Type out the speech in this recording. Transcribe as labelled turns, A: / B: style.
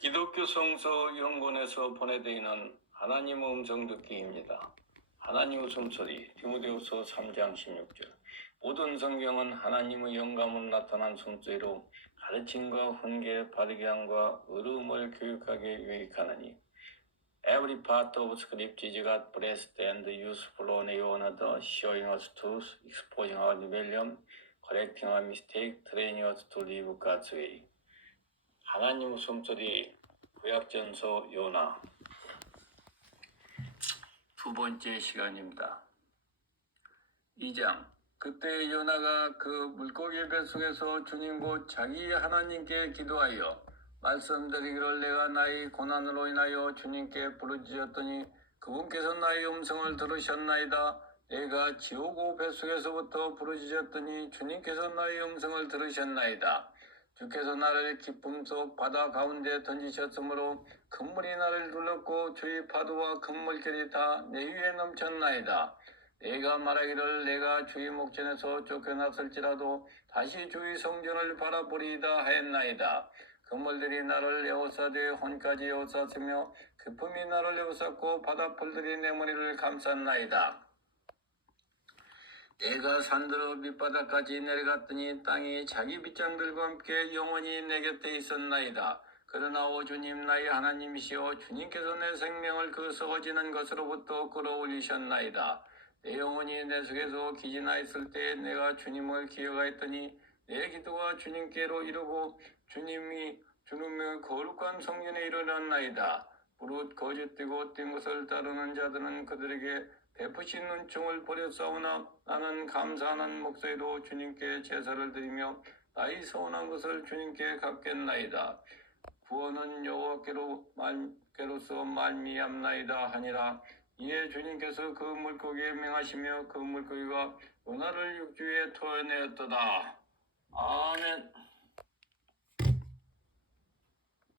A: 기독교 성서 연구원에서 보내드리는 하나님 음성 듣기입니다. 하나님 웃음소리 디모데후서 3장 16절 모든 성경은 하나님의 영감으로 나타난 숨소리로 가르침과 훈계, 바르게 함과 의로움을 교육하게 유익하느니 Every part of script is God blessed and useful only one other, showing us truth, exposing our rebellion, correcting our mistake, training us to live God's way. 하나님 숨소리 구약전서 요나 두 번째 시간입니다. 2장 그때 요나가 그 물고기 뱃속에서 주님 곧 자기 하나님께 기도하여 말씀드리기를 내가 나의 고난으로 인하여 주님께 부르짖었더니 그분께서 나의 음성을 들으셨나이다. 내가 지옥고 뱃속에서부터 부르짖었더니 주님께서 나의 음성을 들으셨나이다. 주께서 나를 기쁨 속 바다 가운데 던지셨으므로 큰 물이 나를 눌렀고 주의 파도와 큰 물결이 다 내 위에 넘쳤나이다. 내가 말하기를 내가 주의 목전에서 쫓겨났을지라도 다시 주의 성전을 바라보리이다 하였나이다. 그물들이 나를 에워싸되 혼까지 에워쌌으며 그품이 나를 에워쌌고 바다풀들이 내 머리를 감쌌나이다. 내가 산들어 밑바닥까지 내려갔더니 땅이 자기 빗장들과 함께 영원히 내 곁에 있었나이다. 그러나 오 주님 나의 하나님이시여 주님께서 내 생명을 그 썩어지는 것으로부터 끌어올리셨나이다. 내 영혼이 내 속에서 기지나 있을 때 내가 주님을 기억하였더니 내 기도가 주님께로 이르고 주님이 주님의 거룩한 성전에 이르렀나이다. 무릇 거짓되고 뛴 것을 따르는 자들은 그들에게 베푸신 은총을 버렸사오나 나는 감사하는 목소리로 주님께 제사를 드리며 나의 서운한 것을 주님께 갚겠나이다. 구원은 여호와께로 말께로서 말미암나이다 하니라. 이에 주님께서 그 물고기에 명하시며 그 물고기가 은하를 육지에 토해내었도다.